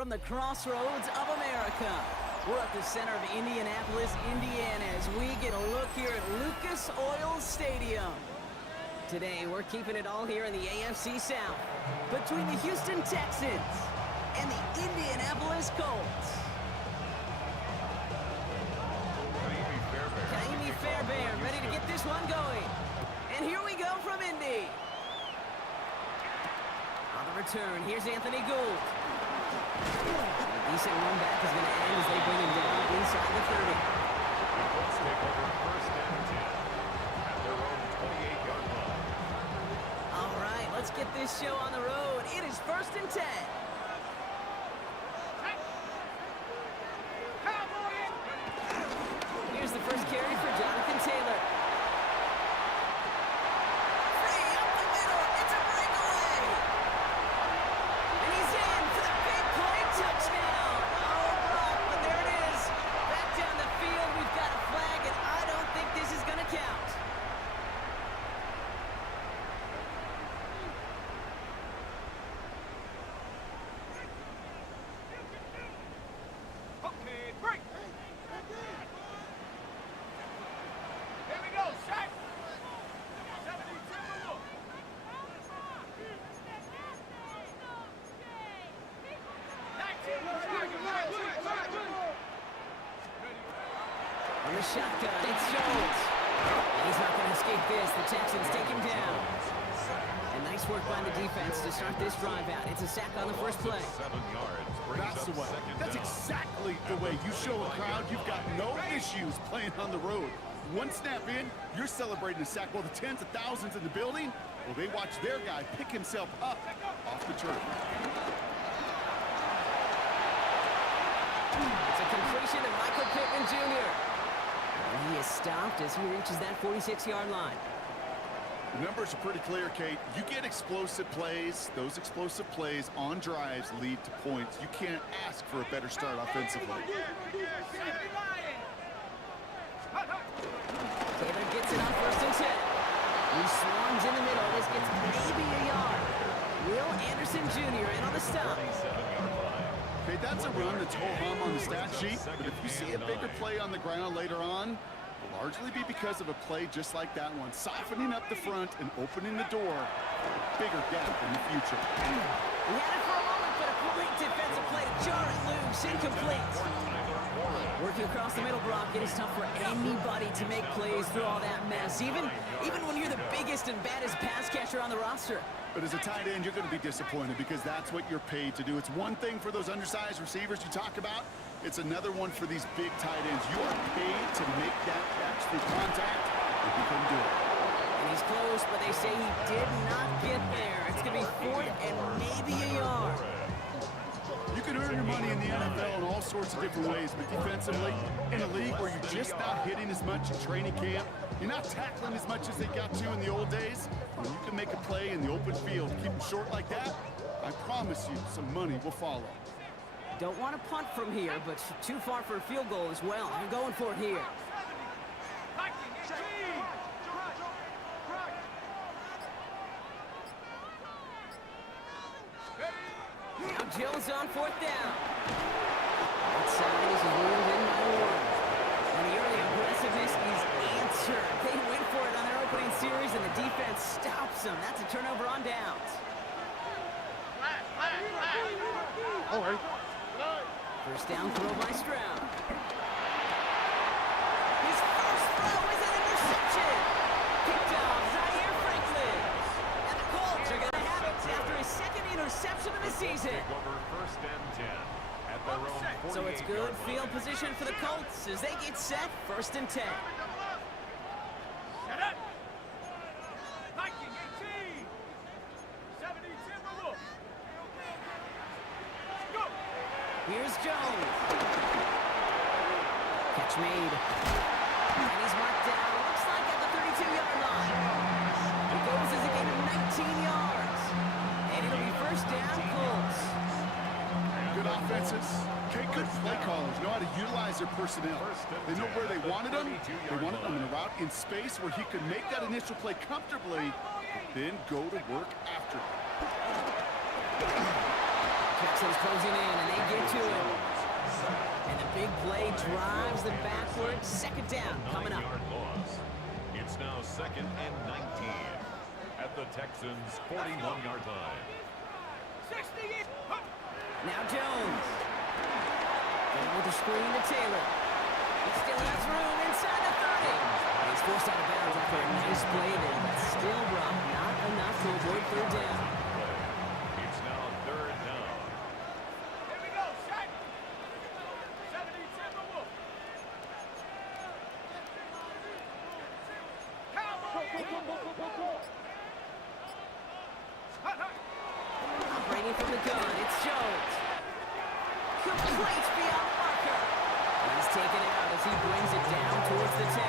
from the crossroads of America. We're at the center of Indianapolis, Indiana, as we get a look here at Lucas Oil Stadium. Today, we're keeping it all here in the AFC South, between the Houston Texans and the Indianapolis Colts. Ka'imi Fairbairn ready to get this one going. And here we go from Indy. On the return, here's Anthony Gould. A decent run back is going to end as they bring him down inside the 30. Let's take over first and 10 at their own 28-yard line. All right, let's get this show on the road. It is first and 10. Here's the first carry for Jonathan Taylor. Free up the middle. It's a breakaway. And he's in for the big play touchdown. Oh, Brock, but there it is. Back down the field, we've got a flag, and I don't think this is going to count. Okay, break. Here we go, set. 72 look. On the shotgun, it's Jones. And he's not going to escape this. The Texans take him down. And nice work by the defense to start this drive out. It's a sack on the first play. 7 yards. That's the way. That's exactly the way you show a crowd you've got no issues playing on the road. One snap in, you're celebrating a sack. Well, the tens of thousands in the building, well, they watch their guy pick himself up off the turf. It's a completion to Michael Pittman Jr. And he is stopped as he reaches that 46-yard line. The numbers are pretty clear, Kate. You get explosive plays. Those explosive plays on drives lead to points. You can't ask for a better start offensively. Taylor gets it on first and 10. He swarms in the middle. This gets maybe a yard. Will Anderson Jr. in on the stop. 27-yard line. Okay, that's a run that's ho-hum on the stat sheet, but if you see a bigger play on the ground later on, it'll largely be because of a play just like that one, softening up the front and opening the door, bigger gap in the future. He had it for a moment, but a great defensive play to jar it loose, incomplete. Working across the middle, Brock, it is tough for anybody to make plays through all that mess, even when you're the biggest and baddest pass catcher on the roster. But as a tight end, you're going to be disappointed because that's what you're paid to do. It's one thing for those undersized receivers you talk about. It's another one for these big tight ends. You are paid to make that catch through contact, and you couldn't do it. And he's close, but they say he did not get there. It's going to be fourth and maybe a yard. You can earn your money in the NFL in all sorts of different ways, but defensively, in a league where you're just not hitting as much in training camp, you're not tackling as much as they got to in the old days, when you can make a play in the open field, keep them short like that, I promise you some money will follow. Don't want to punt from here, but too far for a field goal as well. I'm going for it here. Now Jones on fourth down. Outside is ruled in by one. And the early aggressiveness is answered. They went for it on their opening series, and the defense stops them. That's a turnover on downs. All right. First down throw by Stroud. His first throw is an interception. Picked off Zaire Franklin. And the Colts are going to have it after his second interception of the season. Take over first and 10 at their own 48-yard So it's good line. field position for the Colts as they get set first and 10. Here's Jones. Catch made. And he's marked down, looks like at the 32-yard line. It goes as a gain of 19 yards. And it'll be first down, Colts. Good offenses. Okay, good play callers know how to utilize their personnel. They know where they wanted them. They wanted them in a route in space where he could make that initial play comfortably, then go to work after it. Catch Texans closing in, and they get to it. And the big play drives them backwards. Second down coming up. 9-yard loss. It's now 2nd and 19 at the Texans' 41-yard line. Now Jones. And with the screen to Taylor. He still has room inside the 30. He's forced out of bounds after a nice play there, but still, Brock, not enough to avoid third down. It's now 3rd down. Here we go, set. 70 Timberwolf. Operating from the gun, it's Jones. Complete beyond the marker. He's taken out as he brings it down towards the 10.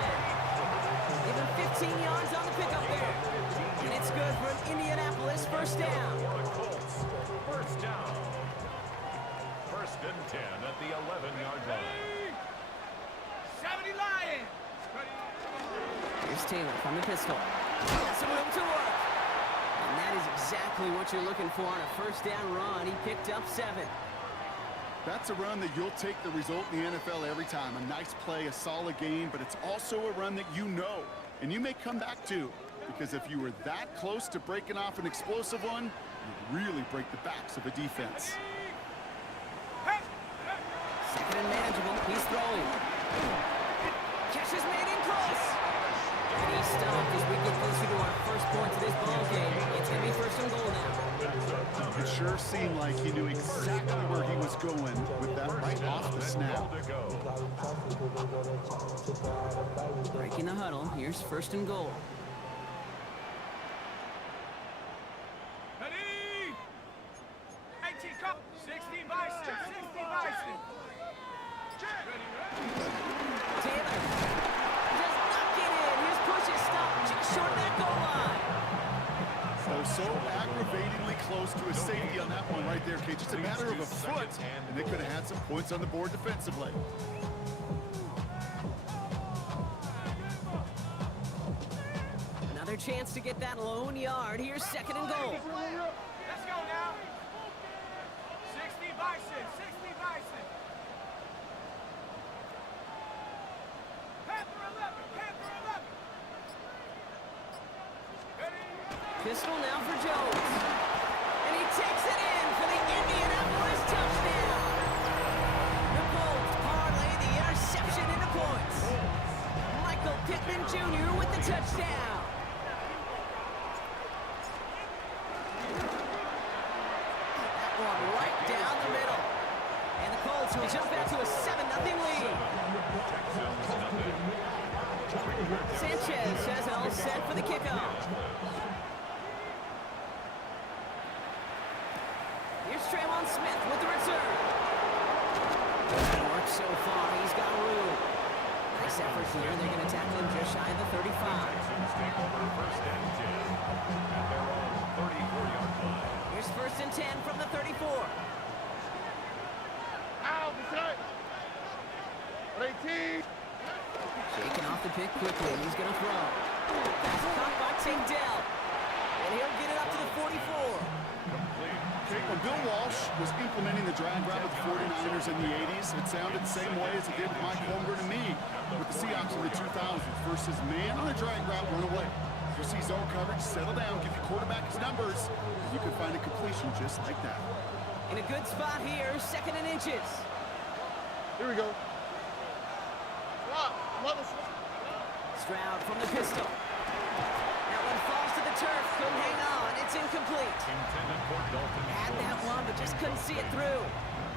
Give him 15 yards on the pickup there. And it's good for an Indianapolis first down. For the Colts, first down. 1st and 10 at the 11-yard line. 70 Lions. Here's Taylor from the pistol. Got some room to work. And that is exactly what you're looking for on a first down run. He picked up 7. That's a run that you'll take the result in the NFL every time. A nice play, a solid game, but it's also a run that you know, and you may come back to, because if you were that close to breaking off an explosive one, you'd really break the backs of a defense. Second and manageable. He's throwing. Catch is made in close. And he's stopped as we get closer to our first point of this ball game. It's going to be 1st and goal now. It sure seemed like he knew exactly where he was going with that right off the snap. Breaking the huddle. Here's 1st and goal. Ready? 18 cup. 60 Bison. 60 Bison. Taylor does not get in. His push is stopped just short of that goal line. So aggravatingly close to a safety on that one right there, Kate. Just a matter of a foot, and they could have had some points on the board defensively. Another chance to get that lone yard. Here's 2nd and goal. Let's go now. 60 Bison. 60 Bison. Panther 11. Panther 11. Ready? Pistol now for Jones. And he takes it in for the Indianapolis touchdown. The Colts parlay the interception into points. Michael Pittman Jr. with the touchdown. That one right down the middle. And the Colts will jump out to a 7-0 lead. Sanchez has it all set for the kickoff. Here's Traymon Smith with the return. It works so far. He's got room. Nice effort here. They're going to tackle him just shy of the 35. Texans take over 1st and 10 at their own 34-yard line. Here's 1st and 10 from the 34. Out the side. 18. Shaking off the pick quickly. He's going to throw. That's caught by Tank Dell. And he'll get it up to the 44. Kate, when Bill Walsh was implementing the drag route with the 49ers in the 80s, it sounded the same way as it did with Mike Holmgren and me with the Seahawks in the 2000s. Versus man on a drag route, run away. You see zone coverage, settle down, give your quarterback his numbers, and you can find a completion just like that. In a good spot here, 2nd and inches. Here we go. Stroud from the pistol. That one falls to the turf. Couldn't hang on. It's incomplete. Intended for Dalton. Had that one, but just couldn't see it through.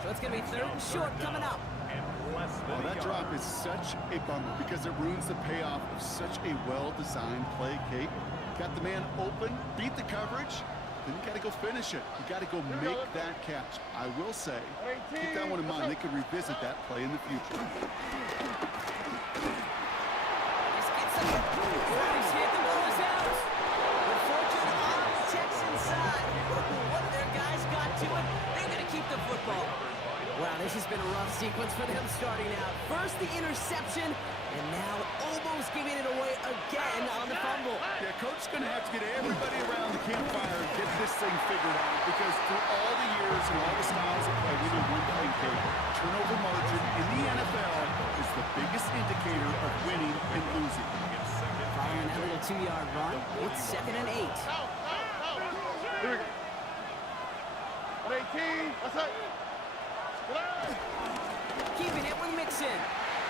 So it's going to be 3rd and short coming up. And less than Well, that drop is such a bummer because it ruins the payoff of such a well-designed play, Kate. Got the man open, beat the coverage, then you got to go finish it. You got to go make that catch. I will say, keep that one in mind. They could revisit that play in the future. Just gets him. He's hit the ball is out. The fortune on the Texan side. What their guys got to it. They're going to keep the football. Wow, this has been a rough sequence for them starting out. First the interception, and now almost giving it away again on the fumble. Yeah, Coach's going to have to get everybody around the campfire and get this thing figured out because through all the years players and all the styles of play, we know one thing, Kate. Turnover margin in the NFL is the biggest indicator of winning and losing. Following that little 2-yard run, it's 2nd and 8. Here we go. 18. That's it. Keeping it with Mixon.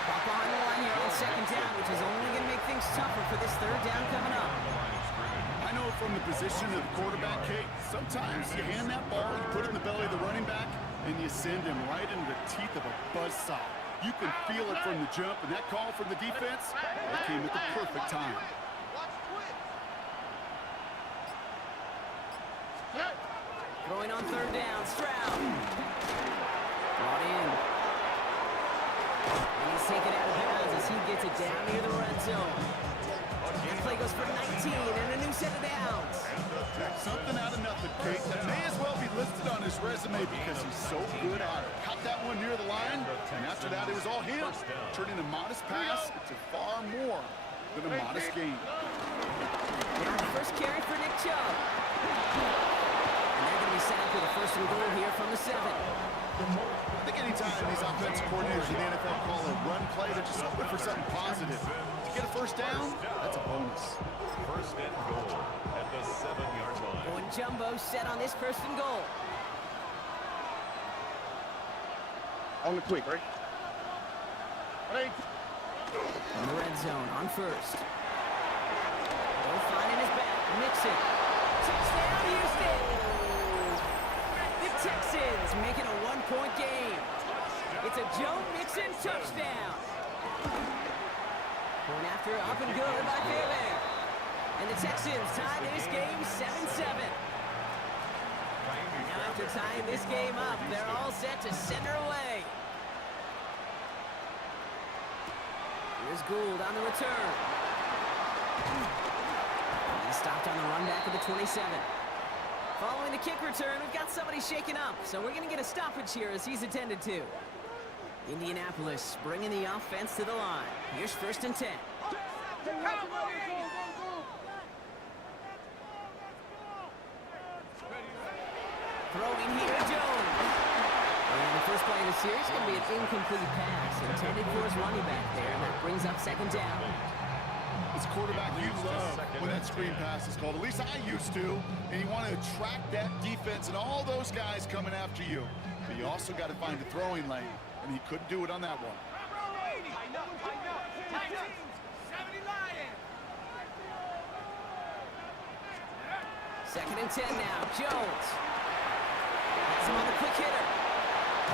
Back behind the line here on 2nd down, which is only going to make things tougher for this 3rd down coming up. I know from the position of the quarterback, Kate, sometimes you hand that ball, you put it in the belly of the running back, and you send him right into the teeth of a buzzsaw. You can feel it from the jump, and that call from the defense, that came at the perfect time. Throwing on 3rd down, Stroud. Brought in. And he's taken out of bounds as he gets it down near the red zone. That play goes for 19 and a new set of downs. Something out of nothing, Kate. That may as well be listed on his resume because he's so good at it. Caught that one near the line, and after that, it was all him. Turning a modest pass into far more than a modest gain. Now the first carry for Nick Chubb. And they're going to be set up with a 1st and goal here from the 7. I think anytime these offensive coordinators in the NFL call a run play, they're just hoping for something positive. To get a 1st down, that's a bonus. 1st and goal at the 7-yard line. Going jumbo set on this 1st and goal. On the quick, right? In the red zone on 1st. They'll find in his back. Mixon. Touchdown, Houston! The Texans making a 1-point game. It's a Joe Mixon touchdown. Going after up and good by Fairbairn. And the Texans tie this game 7-7. Now after tying this game up, they're all set to send her away. Here's Gould on the return. He's stopped on the run back of the 27. Following the kick return, we've got somebody shaken up, so we're going to get a stoppage here as he's attended to. Indianapolis bringing the offense to the line. Here's 1st and 10. Throwing here, Jones. And the first play of the series is going to be an incomplete pass intended for his running back there, and that brings up 2nd down. As quarterback, you love when that screen pass is called. At least I used to. And you want to attract that defense and all those guys coming after you. But you also got to find the throwing lane, and he couldn't do it on that one. 2nd and 10 now. Jones. Has him on the quick hitter.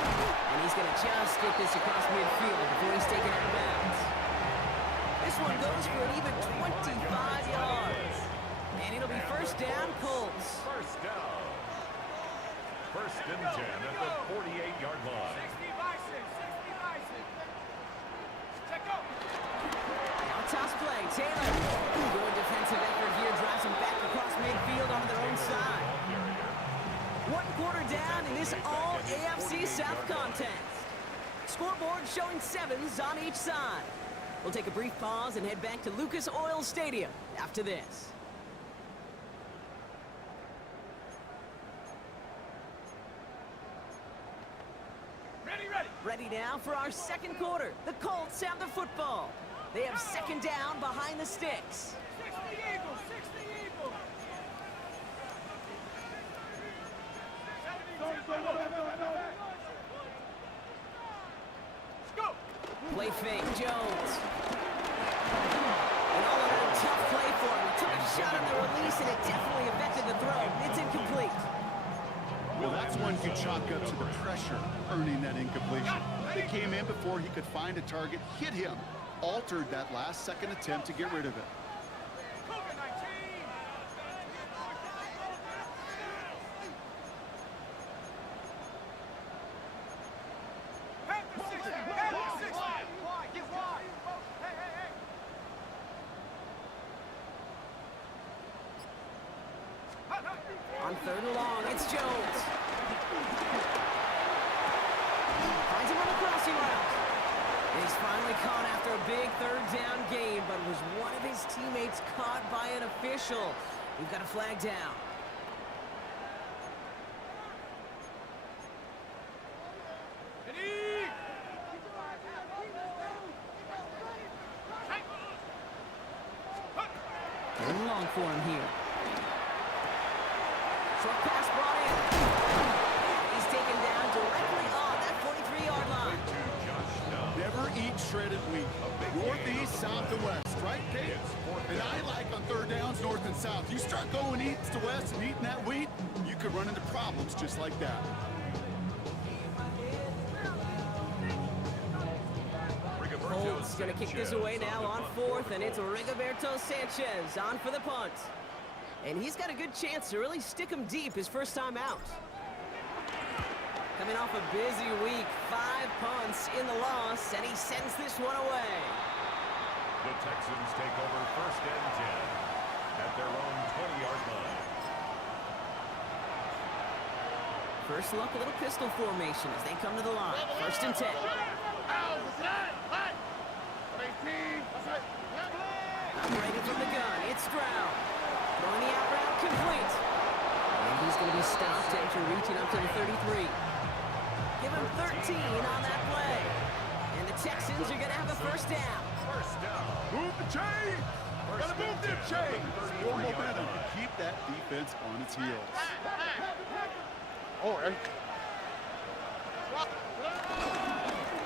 And he's going to just get this across midfield before he's taken out of bounds. This one goes for an even 25 yards. And it'll be 1st down, Colts. 1st down. 1st and 10 at the 48-yard line. Now toss play. Taylor. Good defensive effort here. Drives him back across midfield onto their own side. 1 quarter down in this all AFC South contest. Scoreboard showing 7s on each side. We'll take a brief pause and head back to Lucas Oil Stadium after this. Ready now for our 2nd quarter. The Colts have the football. They have 2nd down behind the sticks. 60 Eagles, 60 Eagles. Go. Play fake, Jones. And all of a tough play for him. He took a shot on the release, and it definitely affected the throw. It's incomplete. Well, that's one you chalk up to the pressure earning that incompletion. They came in before he could find a target, hit him, altered that last-second attempt to get rid of it. On 3rd and long, it's Jones. Finds him on the crossing route. And he's finally caught after a big 3rd down game, but was one of his teammates caught by an official. We've got a flag down. for him here. Short pass brought in. He's taken down directly on that 43-yard line. Never eat shredded wheat. Northeast, south, and west, right, Kate? And I like on third downs, north and south. You start going east to west and eating that wheat, you could run into problems just like that. Colts going to kick this away now on fourth, and it's Rigoberto Sanchez on for the punt. And he's got a good chance to really stick him deep his first time out. Coming off a busy week, 5 punts in the loss, and he sends this one away. The Texans take over first and 10 at their own 20-yard line. First look, a little pistol formation as they come to the line. First and 10. Operating from the gun, it's Stroud. Throwing the out route, complete. And he's going to be stopped after reaching up to the 33. Give him 13 on that play. And the Texans are going to have a first down. First down. Move the chain! Gotta move the chain! More momentum to keep that defense on its heels.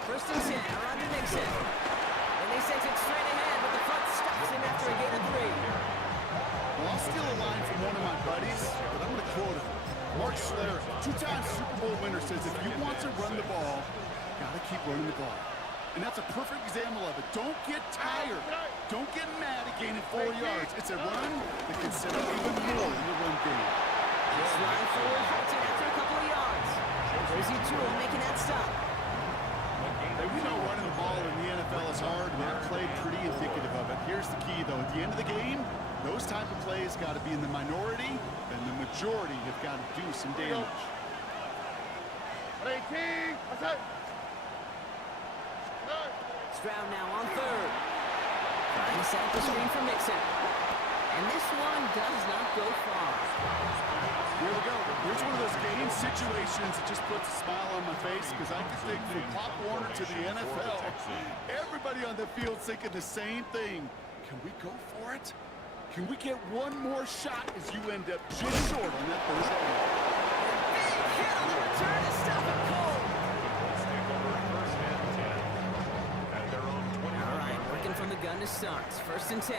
First and 10, around to Nixon. And they send it straight ahead, but the front stops him after a gain of 3. Well, I'll steal a line from one of my buddies, but I'm going to quote him. Mark Schlereth, 2-time Super Bowl winner, says if you want to run the ball, gotta keep running the ball. And that's a perfect example of it. Don't get tired. Don't get mad at gaining 4 yards. It's a run that can set up even more in the run game. This line forward halted after a couple of yards. Rosie Jewell making that stop. Hey, we know running the ball in the NFL is hard, and that play pretty indicative of it. Here's the key, though. At the end of the game, those type of plays got to be in the minority, and the majority have got to do some damage. Stroud now on third. Trying to set up the screen for Mixon. And this one does not go far. Here we go. Here's one of those game situations that just puts a smile on my face because I can think from Pop Warner to the NFL. Everybody on the field thinking the same thing. Can we go for it? Can we get one more shot as you end up just short on that first down? Big hit on the return to stop it cold. Let's take over first and 10 at their own 20-yard All right, line. working from the gun to start. First and 10.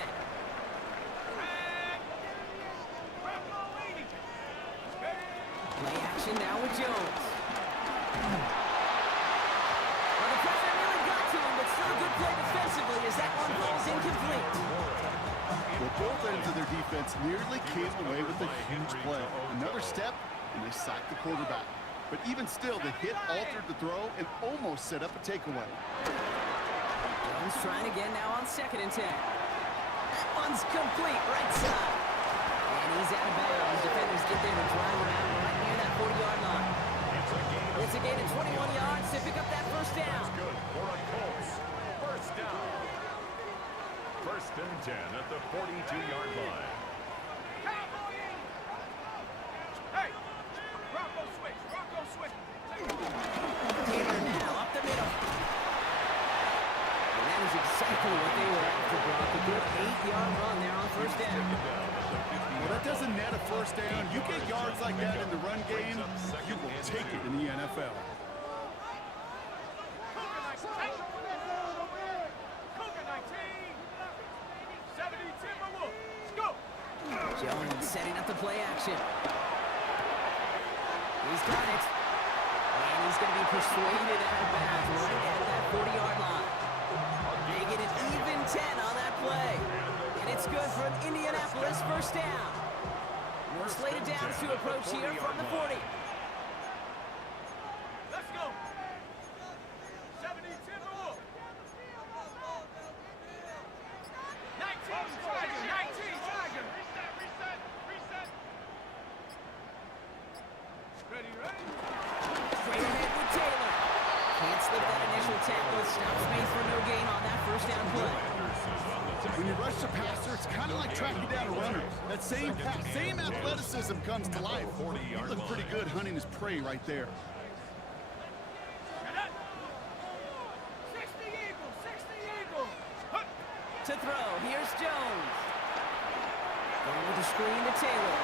Play action now with Jones. Well, the pressure nearly got to him, but still a good play defensively as that one falls incomplete. Well, both ends of their defense nearly came away with a huge play. Another step, and they sacked the quarterback. But even still, the hit altered the throw and almost set up a takeaway. Jones trying again now on second and 10. That one's complete, right side. And he's out of bounds. Defenders get there to drive him out right near that 40-yard line. It's a gain of 21 yards to pick up that first down. Good for a Colts. First down. First and 10 at the 42-yard line. Hey, Rocco switch, Rocco switch. Taylor now up the middle. And that is exactly what they were after, Brock. A good 8-yard run there on first down. Well, that doesn't net a first down. You get yards like that in the run game, you will take it in the NFL. Jones setting up the play action. He's got it. And he's going to be persuaded out of bounds right at that 40-yard line. They get an even 10 on that play. And it's good for an Indianapolis first down. More slated downs to approach here from the 40. Let's go. 70 Timberwolves. 19 Tiger. 19 Tiger. Reset. Ready. Straight ahead with Taylor. Can't slip that initial tackle. Stops Smith for no gain on that first down play. When you rush the passer, it's kind of like tracking down a runner. That same athleticism comes to life. He looked pretty good hunting his prey right there. 60 Eagles. To throw, here's Jones. Going with the screen to Taylor.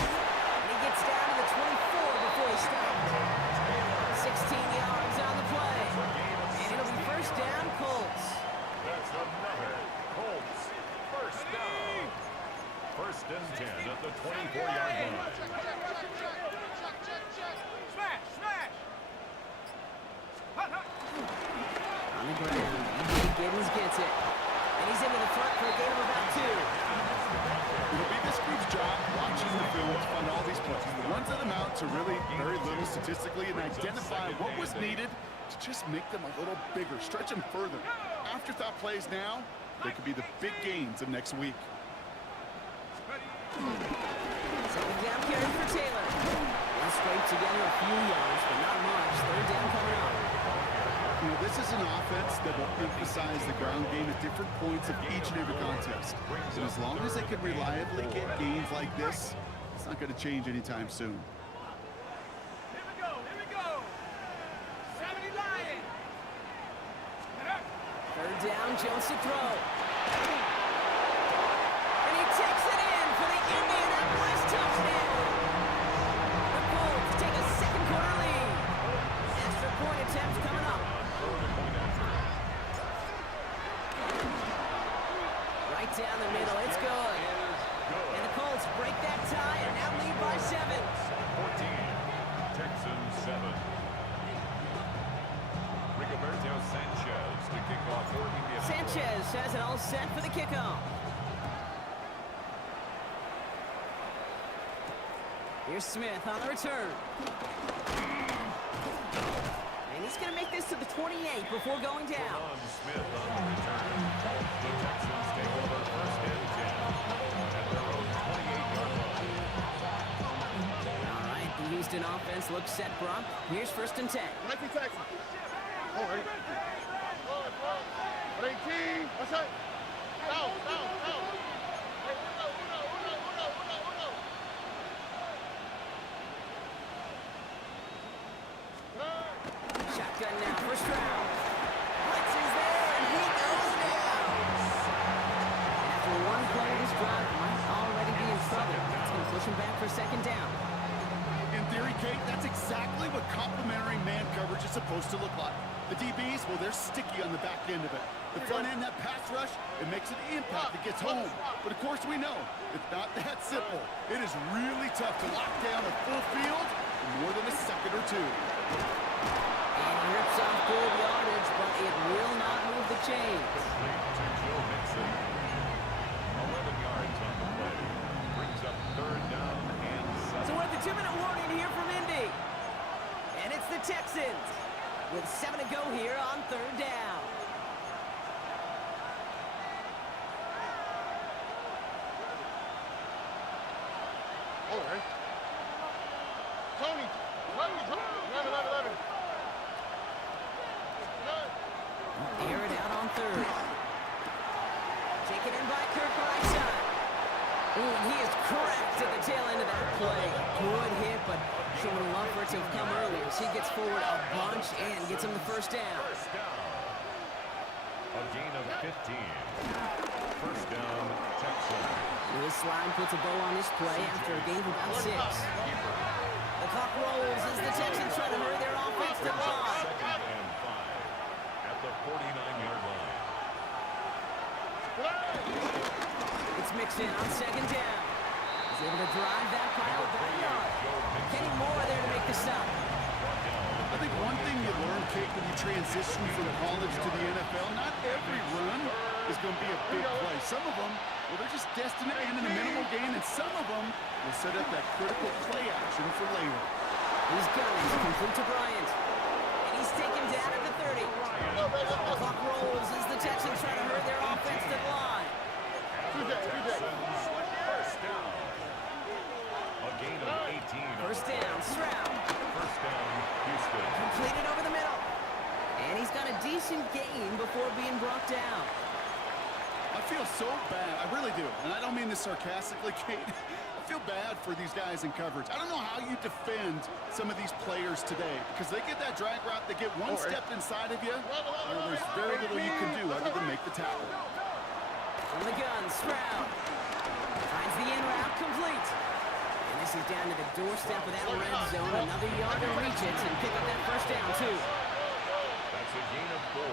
And he gets down to the 24 before he stopped. 16 yards on the play. And it'll be first down, Colts. That's another Colts first down. First and 10 at the 24-yard line. Smash, smash. Hut, hut. On the ground, E.J. Giddens gets it. And he's into the front for a gain of about 2. It'll be this group's job watching the film to find all these plays. The ones that amount to really very little statistically and identify what was needed to just make them a little bigger, stretch them further. Afterthought plays now, they could be the big gains of next week. Second down carry for Taylor. They scrape together a few yards, but not much. Third down coming up. You know, this is an offense that will emphasize the ground game at different points of each and every contest. And as long as they can reliably get gains like this, it's not going to change anytime soon. Here we go, here we go. 70 Lions. Third down, Jones to throw. And he takes it in for the Indianapolis touchdown. The Colts take a second quarter lead. Extra point attempts coming up. Right down the middle, it's good. And the Colts break that tie and now lead by 7. 14, Texans 7. Rigoberto Sanchez to kick off for Indianapolis. Sanchez has it all set for the kickoff. Here's Smith on the return. And he's going to make this to the 28 before going down. Devon Smith on the return. The Texans take over first and 10 at their own 28-yard line. All right, the Houston offense looks set, Brock. Here's first and 10. Mikey Texas. All right. 18. What's that? Down, down, down. Shotgun now, first round. Blitz is there, and he goes down. After one play, this drive might already be in trouble. That's going to push him back for second down. In theory, Kate, that's exactly what complementary man coverage is supposed to look like. The DBs, well, they're sticky on the back end of it. The front end, that pass rush, it makes an impact. It gets home. But of course, we know it's not that simple. It is really tough to lock down a full field in more than a second or two. And he rips off good yardage, but it will not move the chains. Complete to Joe Mixon. 11 yards on the play. Brings up third down and 7. So we're at the 2-minute warning here from Indy. And it's the Texans with 7 to go here on third down. All right. Tony. 11. Air it out on third. Taken in by Kirk Whiteside. Ooh, and he is cracked at the tail end of that play. Good hit, but sure would have loved for it to have come earlier. So he gets forward a bunch and gets him the first down. First down. A gain of 15. First down, Texans. Lewis Slide puts a bow on this play after a gain of about 6. The clock rolls as the Texans try to hurry their offense to the line. Second and 5 at the 49-yard line. It's mixed in on second down. He's able to drive that pile back yard. Kenny Moore there to make the stop. I think one thing you learn, Kate, when you transition from college to the NFL, not every run is going to be a big play. Some of them, well, they're just destined to end in a minimal gain, and some of them will set up that critical play action for later. He's guns complete to Bryant. And he's taken down at the 30. The clock rolls as the Texans try to hurry their offense to the line. First down. A gain of 18. First down, Stroud. First down, Houston. Completed over the middle. And he's got a decent gain before being brought down. I feel so bad. I really do. And I don't mean this sarcastically, Kate. I feel bad for these guys in coverage. I don't know how you defend some of these players today because they get that drag route, they get one step inside of you, and there's very little you can do other than make the tackle. From the gun, Stroud. Finds is down to the doorstep of that red zone. Another yard to reach it and pick up that first down, too. That's a gain of 4.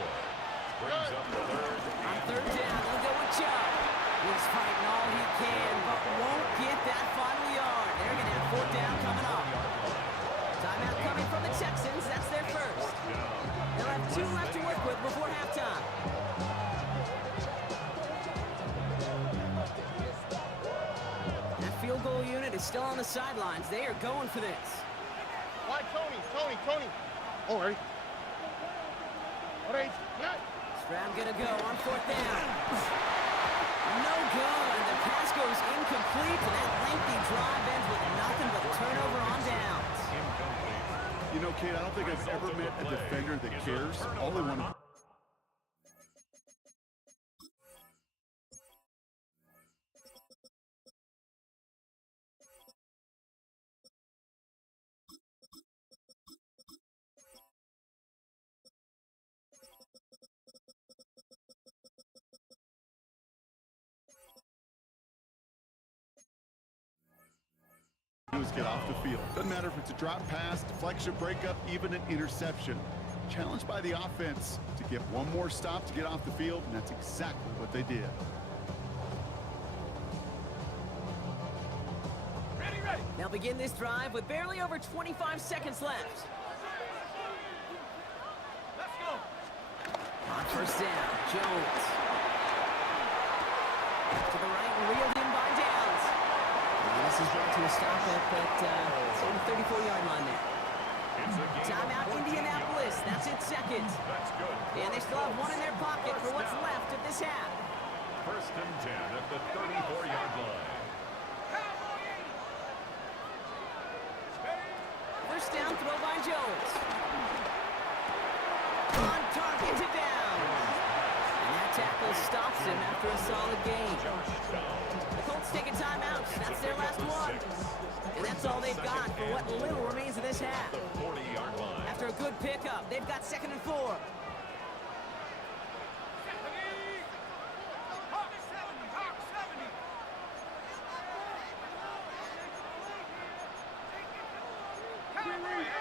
Brings up the third. On third down, they'll go with Chubb. He's fighting all he can, but won't get that final yard. They're going to have fourth down coming up. Timeout coming from the Texans. That's their first. They'll have 2 left to work with before halftime. That field goal unit is still on the sidelines. They are going for this. Why, Tony? All right. All right. Stroud gonna go on fourth down. No good. The pass goes incomplete, and that lengthy drive ends with nothing but turnover on downs. You know, kid, I don't think I've ever met a defender that cares. All they want to... is get off the field. Doesn't matter if it's a drop pass, deflection, breakup, even an interception. Challenged by the offense to get one more stop to get off the field, and that's exactly what they did. Ready. They'll begin this drive with barely over 25 seconds left. Let's go. On first down, Jones. To the right and reeled in by Downs. And this is brought to a stop at the 34-yard line there. Timeout, Indianapolis. That's its second. That's good. And they still have one in their pocket for what's left of this half. First and 10 at the 34-yard line. First down, throw by Jones. On target to Downs. And that tackle stops him after a solid gain. The Colts taking timeouts. That's their last one. And that's all they've got for what little remains of this half. 40-yard line. After a good pickup, they've got 2nd and 4. Hawk 70. Cowboy 80.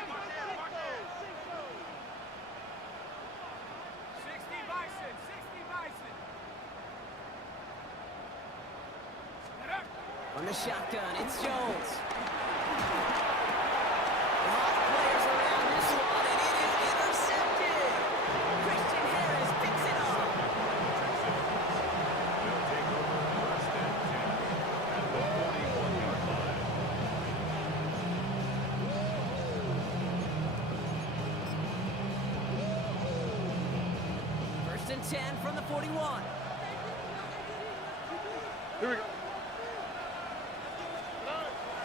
60 Bison. From the shotgun, it's Jones. Hawk players around this one, and it is intercepted. Christian Harris picks it up. They'll take over first and 10 at the 41-yard line. First and 10 from the 41. Here we go.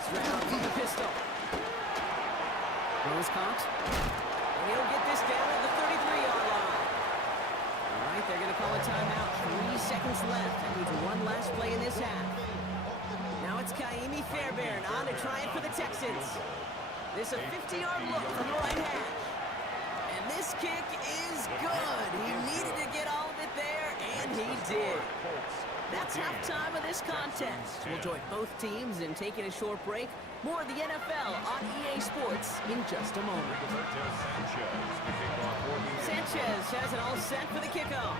Stroud from the pistol. Rose caught. And he'll get this down at the 33-yard line. All right, they're going to call a timeout. 3 seconds left. That means one last play in this half. Now it's Kaimi Fairbairn on to try it for the Texans. This a 50-yard look from the right hash. And this kick is good. He needed to get all of it there, and he did. That's halftime of this contest. We'll join both teams in taking a short break. More of the NFL on EA Sports in just a moment. Sanchez has it all set for the kickoff.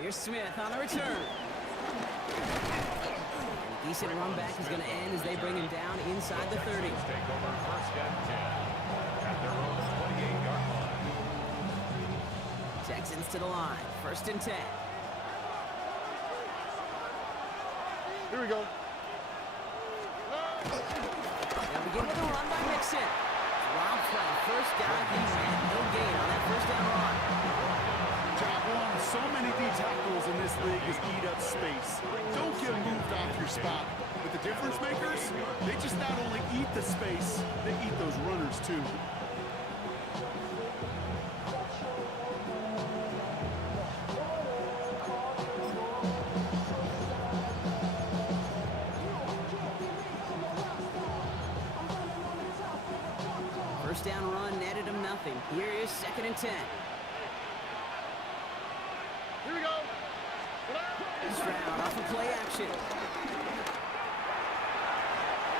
Here's Smith on the return. A decent run back is going to end as they bring him down inside the 30. Take over first and 10 at their own 28-yard line. Texans to the line. First and 10. Here we go. They'll begin with a run by Mixon. Rob Fred, first down. He had no gain on that first down run. Job one, so many D tackles in this league is eat up space. Don't get moved off your spot. But the difference makers, they just not only eat the space, they eat those runners too. First down run netted him nothing. Here is 2nd and 10. Here we go. Stroud off a play action interception.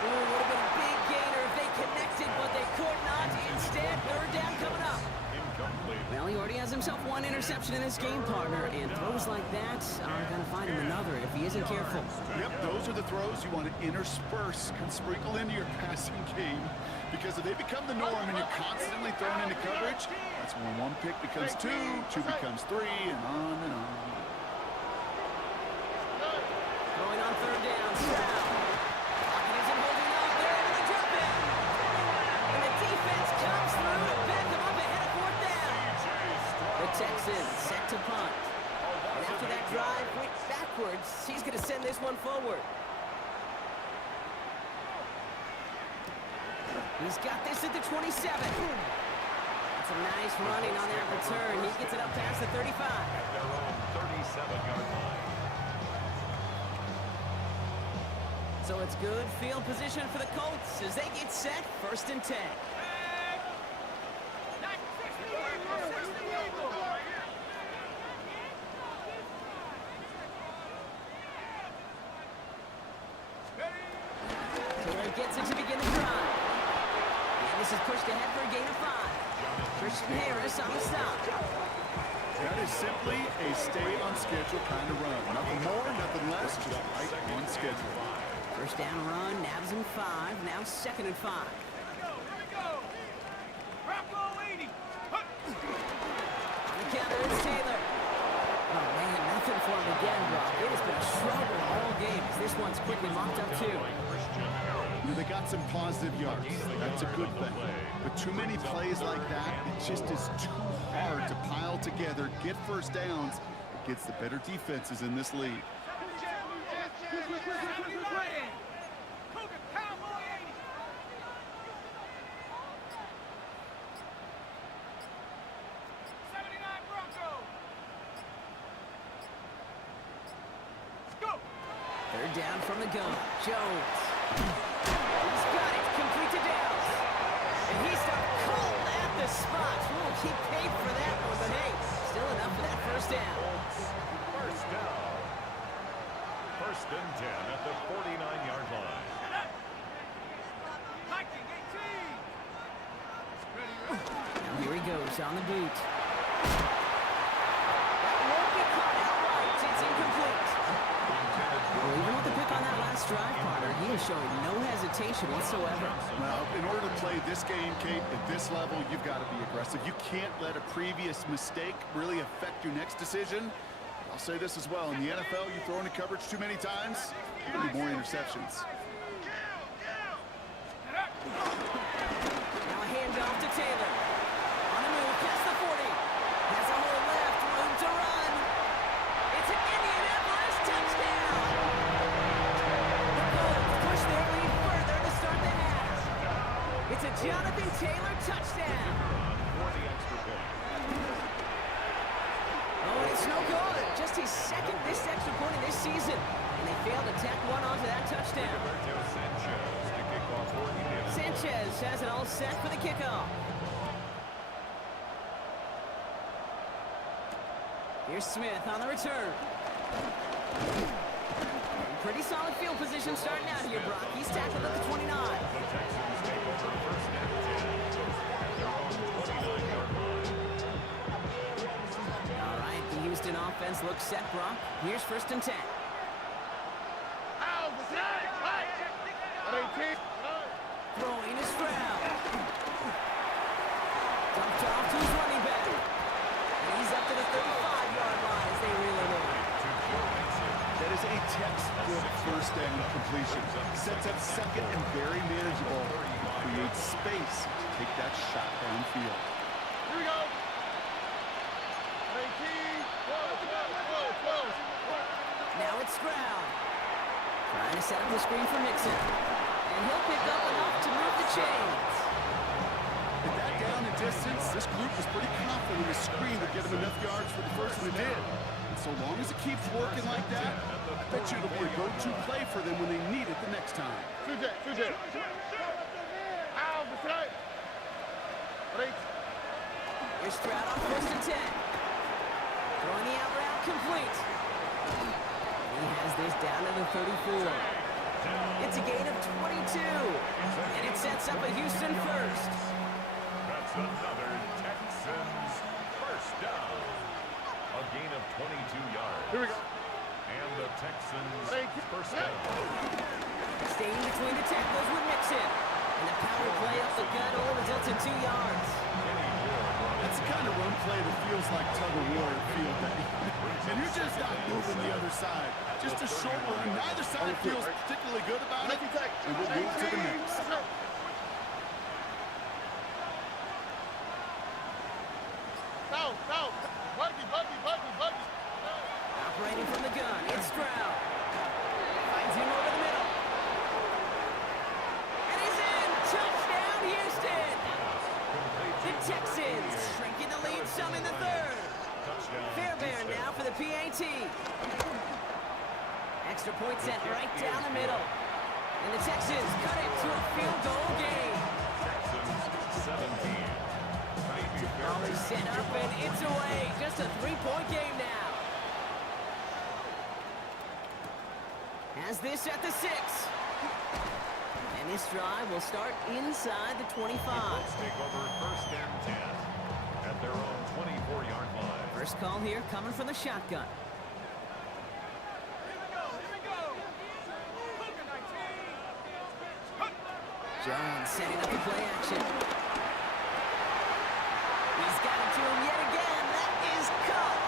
Ooh, would have been a big gainer if they connected, but they could not. Instead, third down coming up. Incomplete. Well, he already has himself one interception in this game, partner, and throws like that are going to find him another if he isn't careful. Yep, those are the throws you want to intersperse and sprinkle into your passing game, because if they become the norm and you're constantly thrown into coverage, that's when one pick becomes two, two becomes three, and on and on. Going on third down, Stroud. Pocket isn't holding up. They're able to drop it. And the defense comes through to back them up ahead of fourth down. The Texans set to punt. And after that drive went backwards, he's going to send this one forward. He's got this at the 27. That's a nice running on that return. He gets it up past the 35. At their own 37-yard line. So it's good field position for the Colts as they get set, 1st and 10. Taylor gets it to begin the drive. And this is pushed ahead for a gain of 5. Christian Harris on the stop. That is simply a stay-on-schedule kind of run. Nothing more, nothing less, just right on schedule. First down run, nabs him 5, now 2nd and 5. Here we go. Rocco 80. On the counter, it's Taylor. Oh, man, nothing for him again, Brock. It has been a struggle all game as this one's quickly mopped up, too. You know, they got some positive yards. That's a good thing. But too many plays like that, it just is too hard to pile together, get first downs against the better defenses in this league. Third down from the gun. Jones. He's got it. Complete to Downs. And he stopped cold at the spot. Ooh, he paid for that one, but hey, still enough for that first down. First down. 1st and 10 at the 49-yard line. Now here he goes on the boot. That won't be caught outright. It's incomplete. Well, even with the pick on that last drive, partner, he is showing no hesitation whatsoever. Well, in order to play this game, Kate, at this level, you've got to be aggressive. You can't let a previous mistake really affect your next decision. I'll say this as well. In the NFL, you throw into coverage too many times, you're going to be more interceptions. Now a handoff to Taylor. On the move, past the 40. Has a hole left, room to run. It's an Indianapolis touchdown. The Colts push their lead further to start the half. It's a Jonathan Taylor touchdown. For the extra point. Oh, and it's no good. Just his second missed extra point of this season. And they failed to tack one onto that touchdown. Roberto Sanchez to kick off for Indianapolis. Sanchez has it all set for the kickoff. Here's Smith on the return. Pretty solid field position starting out here, Brock. He's tackled at the 29. The Texans take over 1st and 10 at their own 29-yard line. All right, the Houston offense looks set, Brock. Here's 1st and 10. Throwing is Stroud. Dumped off to his running back. And he's up to the 35-yard line as they reel it in. That is a textbook first down completion. Sets up second and very manageable. Creates space to take that shot downfield. Here we go. 18. Close. Now it's Stroud. Trying to set up the screen for Mixon. And he'll pick up enough to move the chains. With that down and distance, this group was pretty confident the screen would give him enough yards for the first one it did. And so long as it keeps working like that, I bet you it'll be a go-to play for them when they need it the next time. Suje. Ow, beside. Right. Here's Stroud on 1st and 10. Throwing the out route complete. He has this down to the 34. It's a gain of 22. And it sets up a Houston first. That's another Texans first down. A gain of 22 yards. Here we go. And the Texans Thank you. first down. Staying between the tackles with Mixon. And the power play up the gut only results in 2 yards. That's the kind of run play that feels like tug-of-war at field day. And you're just not moving the other side. Just a short run. Neither side feels particularly good about it. And we'll move to the next. No. Buggy. Operating from the gun, it's Stroud. Finds him over the middle. And he's in! Touchdown, Houston! The Texans shrinking the lead some in the third. Fairbairn now for the PAT. Extra point set right down the middle. And the Texans cut it to a field goal game. Texans 17. Ball is set up and it's away. Just a 3-point game now. Has this at the 6. And this drive will start inside the 25. Colts take over first and 10 at their own 24-yard line. First call here coming from the shotgun. Jones setting up the play action. He's got it to him yet again. That is caught.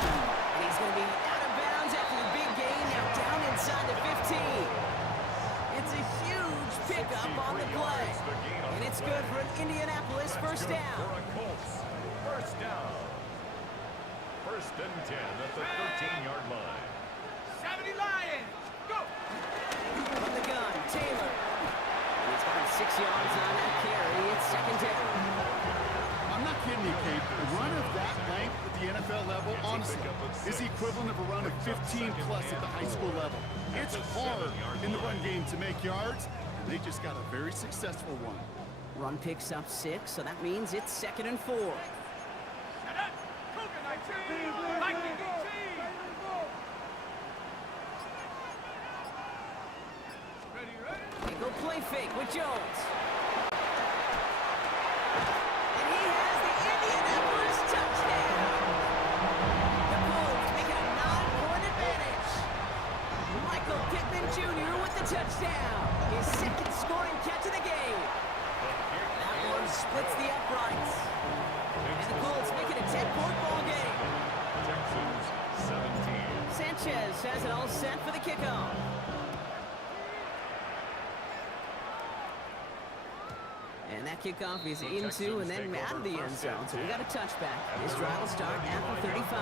And he's going to be out of bounds after the big gain. Now down inside the 15. It's a huge pickup on the play. And it's good for an Indianapolis first down. For a Colts first down. First and 10 at the 13-yard line. 70 Lions, go! From the gun, Taylor. He's got 6 yards on that carry. It's second down. I'm not kidding you, Kate. A run of that length at the NFL level, honestly, is the equivalent of a run of 15-plus at the high school level. It's hard in the run game to make yards. They just got a very successful one. Run picks up 6, so that means it's second and 4. Shut up! Cougar 19, Viking 18! Ready? They go play fake with Jones. And he has the Indianapolis touchdown. The Colts make it a 9-point advantage. Michael Pittman Jr. with the touchdown. His second scoring catch of the game. That one splits the uprights. And the Colts make it a 10-point ball game. Texans 17. Sanchez has it all set for the kickoff. And that kickoff is into and then out of the end zone. So we got a touchback. This drive will start at the 35.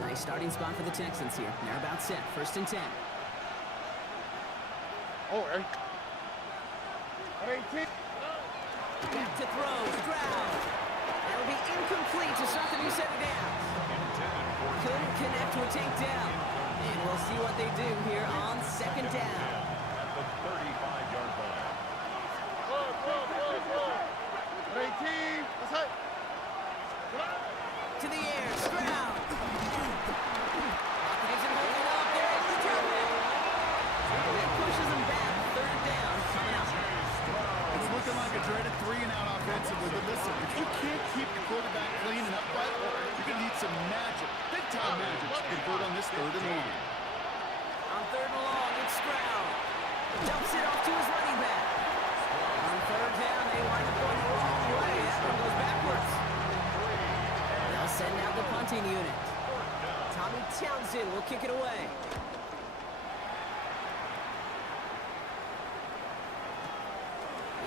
Nice starting spot for the Texans here. They're about set. First and 10. Oh, 18. Back to throw. Stroud. That'll be incomplete to start the new set of downs. Couldn't connect to a takedown. And we'll see what they do here on second down. At the 35-yard line. Whoa. 18. That's it. To the air. Stroud. Pocket isn't holding up. They're able to drop it. That pushes them back. Third down coming up. It's looking like a dreaded 3-and-out offensively. But listen, if you can't keep the quarterback clean and upright, you're going to need some magic, big-time magic to convert on this third and long. On third and long, it's Stroud. Dumps it off to his running back. On third down, they wind up going the wrong way. That one goes backwards. They'll send out the punting unit. Tommy Townsend will kick it away.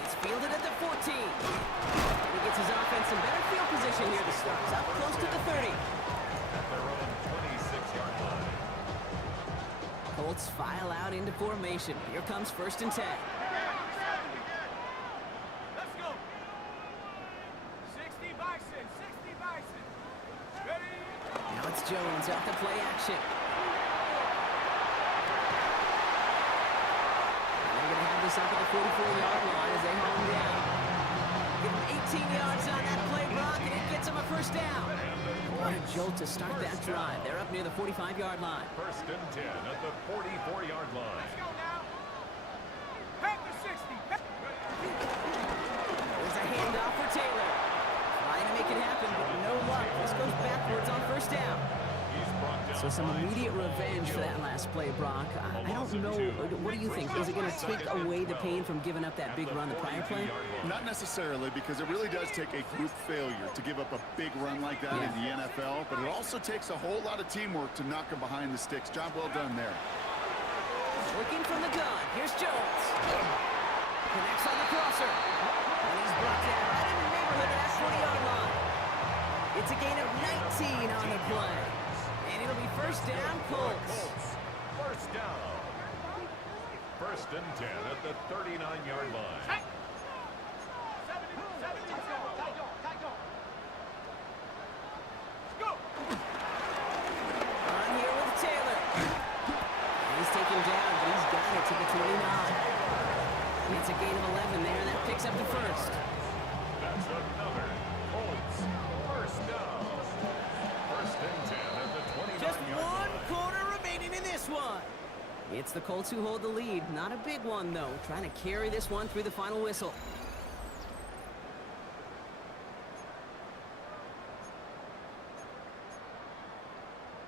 It's fielded at the 14. And he gets his offense in better field position here to start. It's up close to the 30. At their own 26-yard line. Colts file out into formation. Here comes first and 10. Let's go! 60 Bison, 60 Bison. Ready? Now it's Jones off the play action. And they're going to have this up at the 44-yard line as they haul him down. Give him 18 yards on that play, Brock, and it gets him a first down. What a jolt to start that drive. They're up near the 45-yard line. First and 10 at the 44-yard line. Let's go now. Pack the 60. There's a handoff for Taylor. Trying to make it happen, but no luck. This goes backwards on first down. He's brought down So some by immediate 12 revenge for that last play, Brock. I don't know. What do you think? Is it going to take away the pain from giving up that big run the prior play? Not necessarily, because it really does take a group failure to give up a big run like that in the NFL, but it also takes a whole lot of teamwork to knock him behind the sticks. Job well done there. Working from the gun. Here's Jones. Connects on the crosser. And he's brought down right in the neighborhood of that 40-yard line. It's a gain of 19 on the play. And it'll be first down, Colts. First down. First and 10 at the 39-yard line. On here with Taylor. He's taken down, but he's got it to the 29. It's a gain of 11 there, and that picks up the first. That's another Colts first down. First and 10 at the 29-yard Just line. one quarter remaining in this one. It's the Colts who hold the lead. Not a big one, though. Trying to carry this one through the final whistle.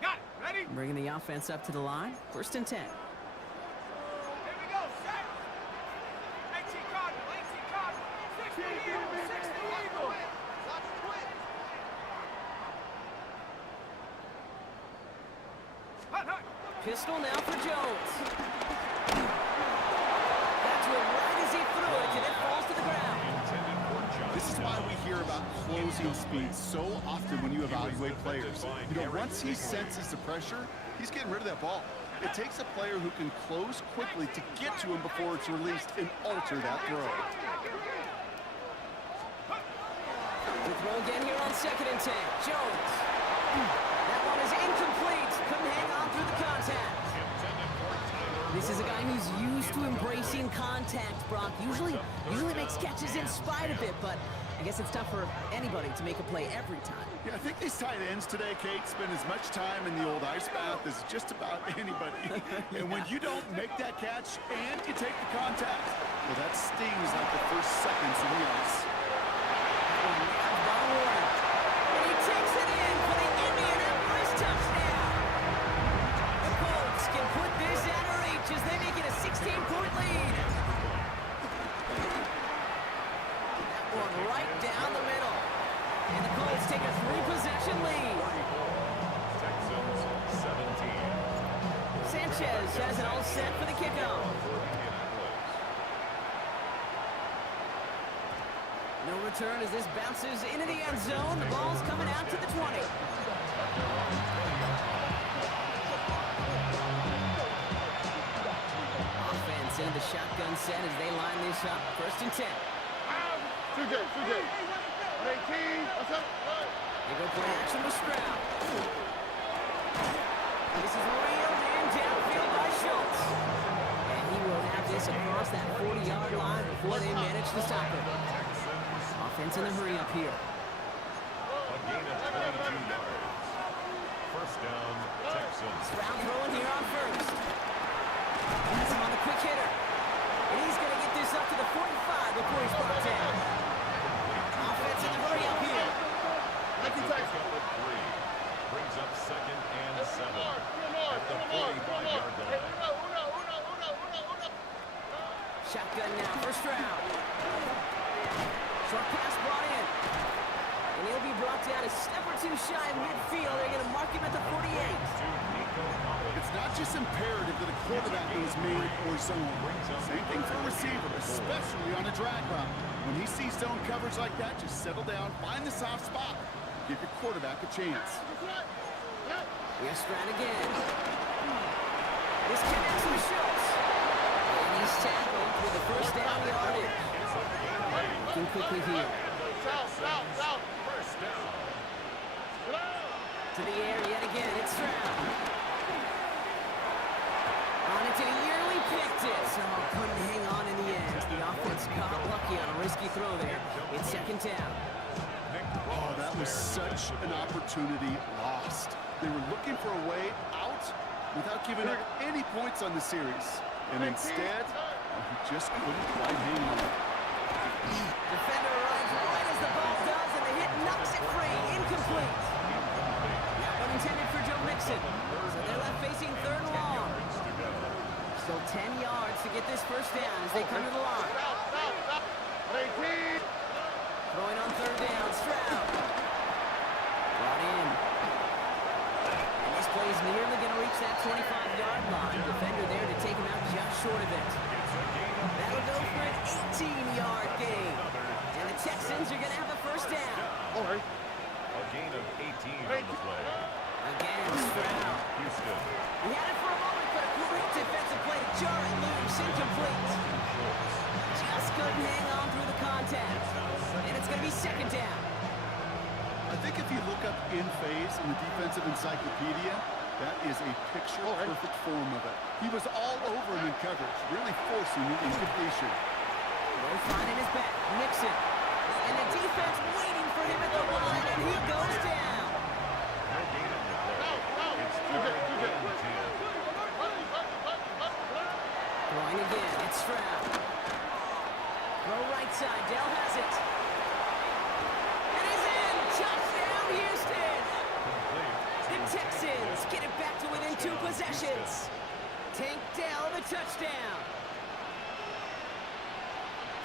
Got it. Ready? Bringing the offense up to the line. First and 10. Here we go. Set. 18 Cardinal. 18 Cardinal. 60 Eagle. 60 Eagle. Hut, hut. Pistol now for Jones. That's it right as he threw it, and it falls to the ground. Intended for Johnson. This is why we hear about closing speed so often when you evaluate players. You know, once he senses the pressure, he's getting rid of that ball. It takes a player who can close quickly to get to him before it's released and alter that throw. The throw again here on second and 10. Jones. That one is incomplete. Couldn't hang on through the contact. This is a guy who's used to embracing contact, Brock. Usually makes catches in spite of it, but I guess it's tough for anybody to make a play every time. Yeah, I think these tight ends today, Kate, spend as much time in the old ice bath as just about anybody. And when you don't make that catch and you take the contact, well, that stings like the first seconds in the ice. And he takes it in for the Indianapolis touchdown. The Colts can put this out of reach as they make it a 16-point lead. That one right down the middle. And the Colts take a 3-possession lead. Texans 17. Sanchez has it all set for the kickoff. No return as this bounces into the end zone. The ball's coming out to the 20. Offense into the shotgun set as they line this up. First and 10. CJ. 18. What's up? They go play action with Stroud. This is reeled in downfield by Schultz. And he will have this across that 40-yard line before they manage to stop him. Offense in the hurry up here. A gain of 22 yards. First down, Texans. Stroud throwing here on first. He's on the quick hitter. And he's going to get this up to the 45 before he's brought down. Offense in the hurry up here. Picks up a 3. Brings up second and 7 at the 45-yard line. Shotgun now for Stroud. Short pass brought in. And he'll be brought down a step or two shy of midfield. They're going to mark him at the 48. It's not just imperative that a quarterback knows man or zone. Same thing for a receiver, especially on a drag route. When he sees zone coverage like that, just settle down, find the soft spot, give your quarterback a chance. Here's Stroud again. This connects with Schultz. And he's tackled with the first down yardage. Looking quickly here. First down. To the air yet again, it's Stroud. On it to the yearly picked it. So couldn't hang on in the end. The offense got lucky on a risky throw there. It's second second down. Oh, that was such an opportunity lost. They were looking for a way out without giving up any points on the series. And instead, he just couldn't quite hang on. Defender arrives right as the ball does, and the hit knocks it free. Incomplete. That one intended for Joe Mixon. So they're left facing third and long. Still 10 yards to get this first down as they come to the line. Throwing on third down, Stroud. Brought in. And this play is nearly going to reach that 25-yard line. Defender there to take him out just short of it. That'll go for an 18-yard gain. And the Texans are going to have a first down. A gain of 18 on the play. Again, Stroud. Houston. He had it for a moment, but a great defensive play to jar it loose. Incomplete. Just couldn't hang on through the contact. And it's going to be second down. I think if you look up in phase in the defensive encyclopedia, that is a picture-perfect form of it. He was all over him in coverage, really forcing the incompletion. Low finding his back. Mixon. And the defense waiting for him at the line, and he goes down. No gain on the play. It's third and 10. Throwing again. It's Stroud. Throw right side. Dell has it. And he's in. Touchdown, Houston. The Texans get it back to within 2 possessions. Tank Dell the touchdown.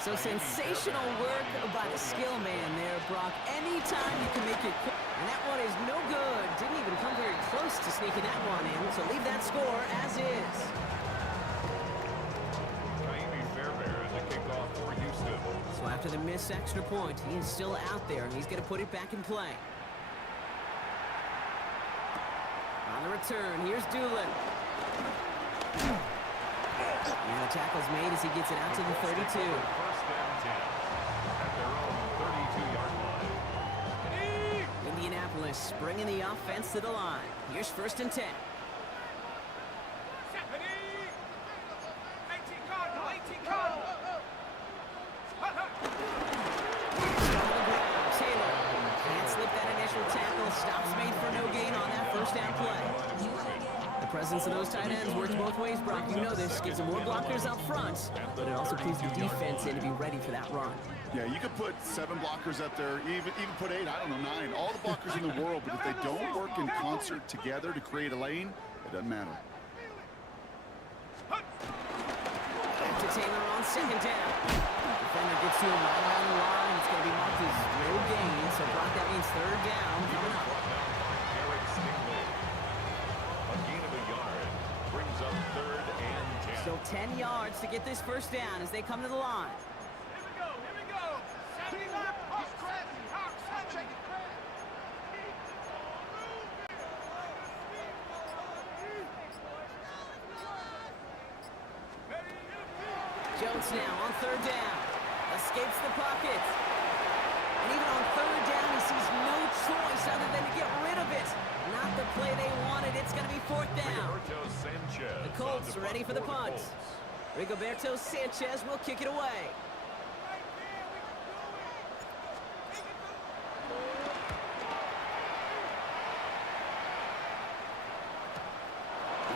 So sensational work by the skill man there, Brock. Anytime you can make it quick. And that one is no good. Didn't even come very close to sneaking that one in. So leave that score as is. Naimi Fairbairn the kickoff for Houston. So after the missed extra point, he is still out there, and he's going to put it back in play. On the return, here's Doolin. And the tackle's made as he gets it out to the 32. First and 10 at their own 32-yard line. Indianapolis bringing the offense to the line. Here's first and 10. 18 Cardinal, 18 Cardinal. Taylor can't slip that initial tackle. Stops made for no gain on that first down play. The presence of those tight ends works both ways, Brock. You know this. Gives them more blockers up front, but it also keeps the defense in to be ready for that run. Yeah, you could put 7 blockers up there, even put 8, I don't know, 9. All the blockers in the world, but if they don't work in concert together to create a lane, it doesn't matter. Back to Taylor on second down. Defender gets to him right around the line. It's going to be marked as no gain, so Brock, that means third down coming up. Eric Stingley. A gain of a yard brings up third and 10. Still 10 yards to get this first down as they come to the line. Here we go. 70 left. Hawks, 70. Jones now on third down. Escapes the pocket. And even on third down, he sees no choice other than to get rid of it. Not the play they wanted. It's going to be fourth down. Rigoberto Sanchez. The Colts on ready for the punt. Colts. Rigoberto Sanchez will kick it away.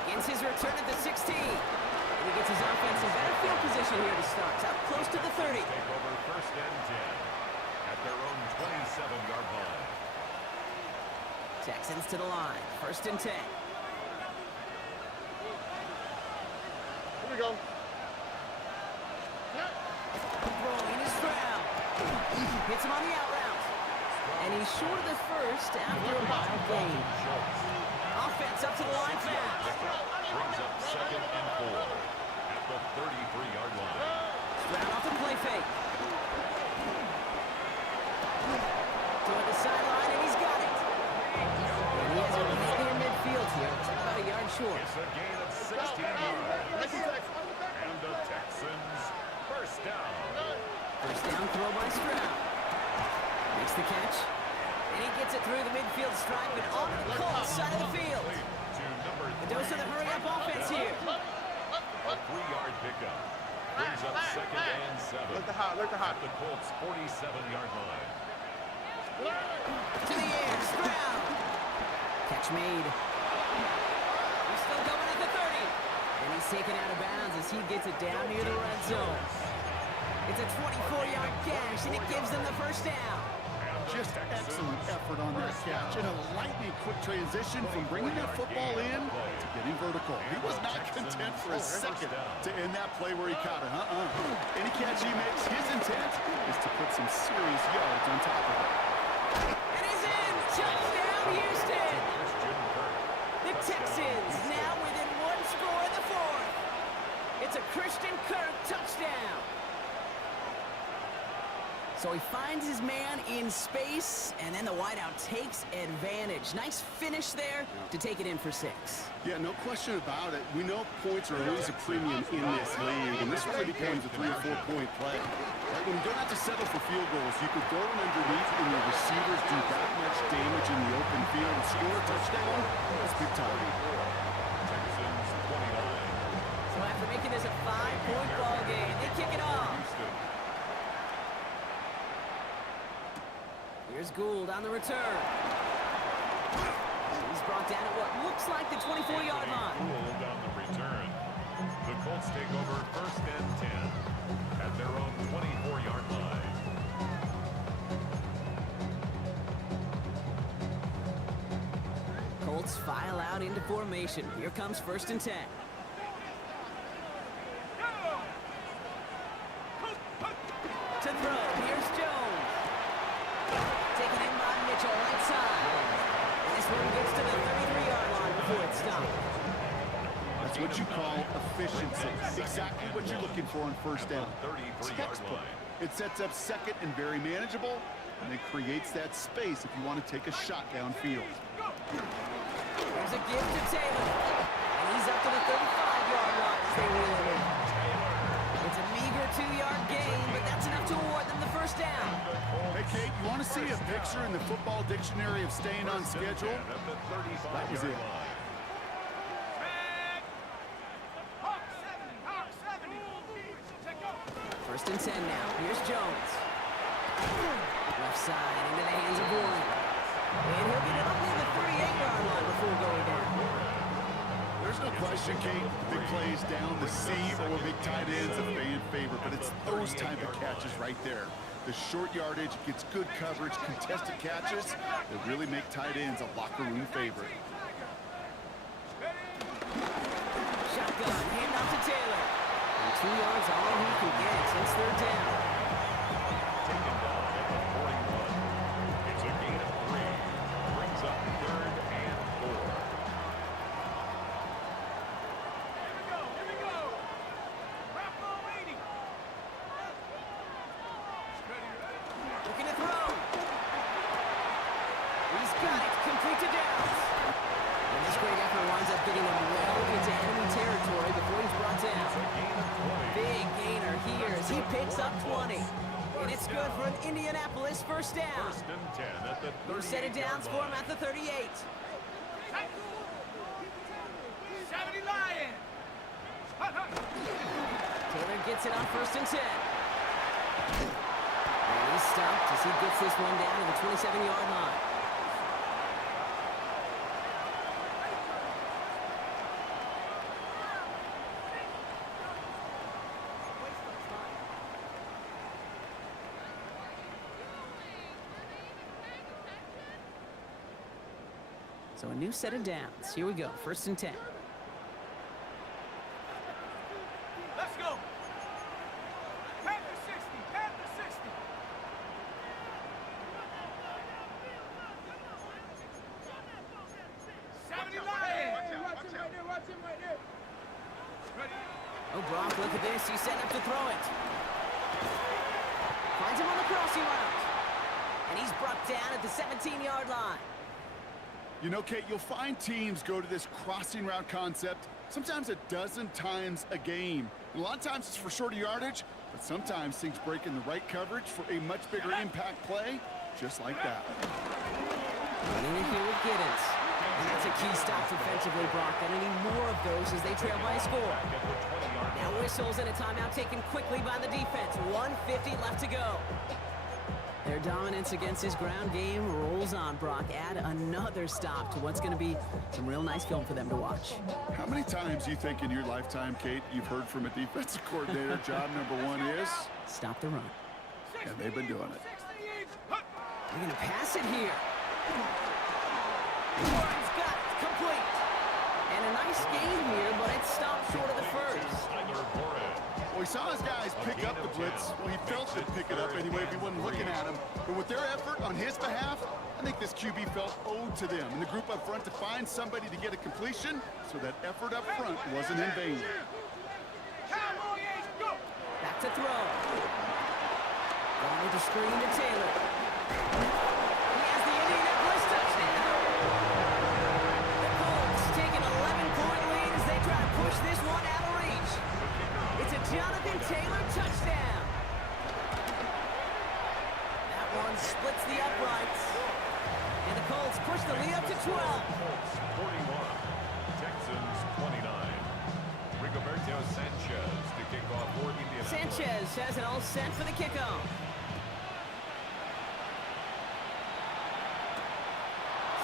Begins his return at the 16. And he gets his offense in better field position here to start. Up close to the 30. Take over first and 10 at their own 27-yard line. Texans to the line. First and 10. Here we go. Throwing is Stroud. Hits him on the out route. And he's short of the first after a wild gain. Offense up to the line fast. Brings up second and 4 at the 33-yard line. Stroud off the play fake. Toward the sideline, and he's got it. And he has it right near midfield here. It's about a yard short. It's a gain of 16 yards. And the Texans first down. First down throw by Stroud. Makes the catch. And he gets it through the midfield stripe and on the Colts side of the field. To number A dose of the hurry-up offense here. a 3-yard pickup. brings up second and 7. Look the hot, look the hot. At the Colts' 47-yard line. To the air, Stroud. Catch made. He's still going at the 30. And he's taken out of bounds as he gets it down near the red zone. It's a 24-yard gash, and it gives them the first down. Just excellent effort on that catch and a lightning quick transition from bringing that football in to getting vertical. He was not content for a second to end that play where he caught it. Any catch he makes, his intent is to put some serious yards on top of it. And he's in! Touchdown, Houston! The Texans now within one score in the fourth. It's a Christian Kirk touchdown. So he finds his man in space, and then the wideout takes advantage. Nice finish there to take it in for 6. Yeah, no question about it. We know points are always a premium in this league, and this really becomes a 3- or 4-point play. Like when you don't have to settle for field goals, you can throw it underneath, and your receivers do that much damage in the open field and score a touchdown. That's big time. Texans 29. So after making this a 5-point ball game, they kick it off. Here's Gould on the return. He's brought down at what looks like the 24-yard line. Gould on the return. The Colts take over first and 10 at their own 24-yard line. Colts file out into formation. Here comes first and 10. To throw, here's Jones. Taken in by Mitchell, right side. And this one gets to the 33-yard line before it's stopped. That's what you call efficiency. Exactly what you're looking for on first down. Textbook. It sets up second and very manageable, and it creates that space if you want to take a shot downfield. There's a give to Taylor. And he's up to the 35-yard line as they wheel him in. It's a meager 2-yard gain, but that's enough to award them the first down. Hey, Kate, you want to see a picture in the football dictionary of staying on schedule? That was it. First and 10 now. Here's Jones. Left side into the hands of Warren. And he'll get it up near the 38-yard line before going down. There's no question, Kate, big plays down the seam or big tight ends a fan favorite, but it's those type of catches right there. The short yardage gets good coverage, contested catches that really make tight ends a locker room favorite. Shotgun, hand off to Taylor. And 2 yards all he can get since they're down. Taken down at the 41. It's a gain of 3. Brings up third and 4. Looking to throw. He's got it. Complete to Downs. And this great effort winds up getting him well into enemy territory before he's brought down. Big gainer here as he picks up 20. And it's good for an Indianapolis first down. First and 10 at the 38-yard New set of downs for him at the 38. 70 Lions! Taylor gets it on first and 10. And he's stopped as he gets this one down to the 27-yard line. So a new set of downs. Here we go. First and 10. Let's go! Panther 60! Panther 60! Oh, Brock, look at this. He's setting up to throw it. Finds him on the crossing route. And he's brought down at the 17-yard line. You know, Kate, you'll find teams go to this crossing route concept sometimes a dozen times a game. And a lot of times it's for shorter yardage, but sometimes things break in the right coverage for a much bigger impact play, just like that. Running it here with Giddens. And that's a key stop defensively, Brock. Gonna need more of those as they trail by a score. Now whistles and a timeout taken quickly by the defense. 1:50 left to go. Their dominance against his ground game rolls on, Brock. Add another stop to what's going to be some real nice film for them to watch. How many times do you think in your lifetime, Kate, you've heard from a defensive coordinator, job number one is? Stop the run. And they've been doing it. They're going to pass it here. Warren's got it. Complete. And a nice game here, but it stopped short of the first. Well, he saw his guys pick up the blitz. Well, he felt they'd pick it up anyway if he wasn't looking at him. But with their effort on his behalf, I think this QB felt owed to them and the group up front to find somebody to get a completion, so that effort up front wasn't in vain. Back to throw. Going with the screen to Taylor. He has the Indianapolis touchdown. The Colts take an 11-point lead as they try to push this one out of reach. It's a Jonathan Taylor touchdown. That one splits the uprights. And the Colts push the lead up to 12. Colts 41, Texans 29. Rigoberto Sanchez to kick off for Indianapolis. Sanchez has it all set for the kickoff.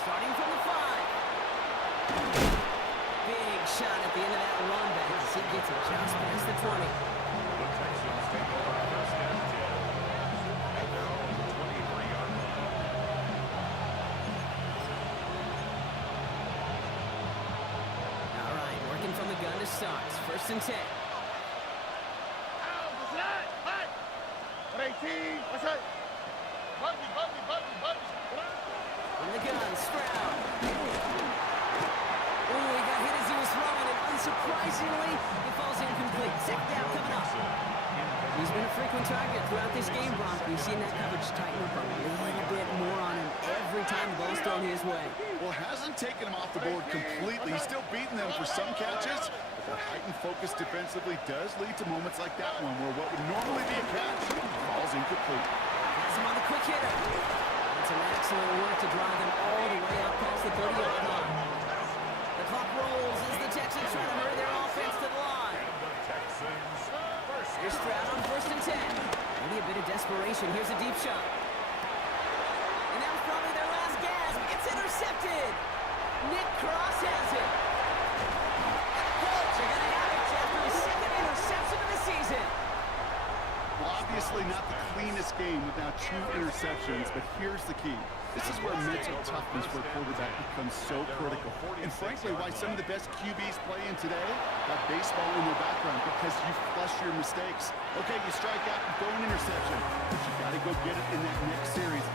Starting from the 5. Big shot at the end of that run back as he gets it just past the 20. The Texans take over first and 10 at their own 23-yard line. All right, working from the gun to start. First and 10. From the gun, Stroud. Ooh, he got hit as he was throwing, and unsurprisingly, he falls incomplete. Second down coming up. He's been a frequent target throughout this game, Brock. We've seen that coverage tighten up a little bit more on him every time the ball's thrown his way. Well, hasn't taken him off the board completely. He's still beating them for some catches, but the heightened focus defensively does lead to moments like that one where what would normally be a catch falls incomplete. Has him on the quick hitter. That's some excellent work to drive them all the way up past the 30-yard line. The clock rolls as the Texans try to hurry their offense to the line. Here's Stroud on first and 10. Maybe a bit of desperation. Here's a deep shot. And that was probably their last gasp. It's intercepted. Nick Cross has it. Colts are going to have it after his second interception of the season. Well, obviously not the cleanest game with now 2 interceptions, but here's the key. This is where mental toughness for a quarterback becomes so critical. And frankly, why some of the best QBs playing today have baseball in their background, because you flush your mistakes. Okay, you strike out, you throw an interception, but you got to go get it in that next series.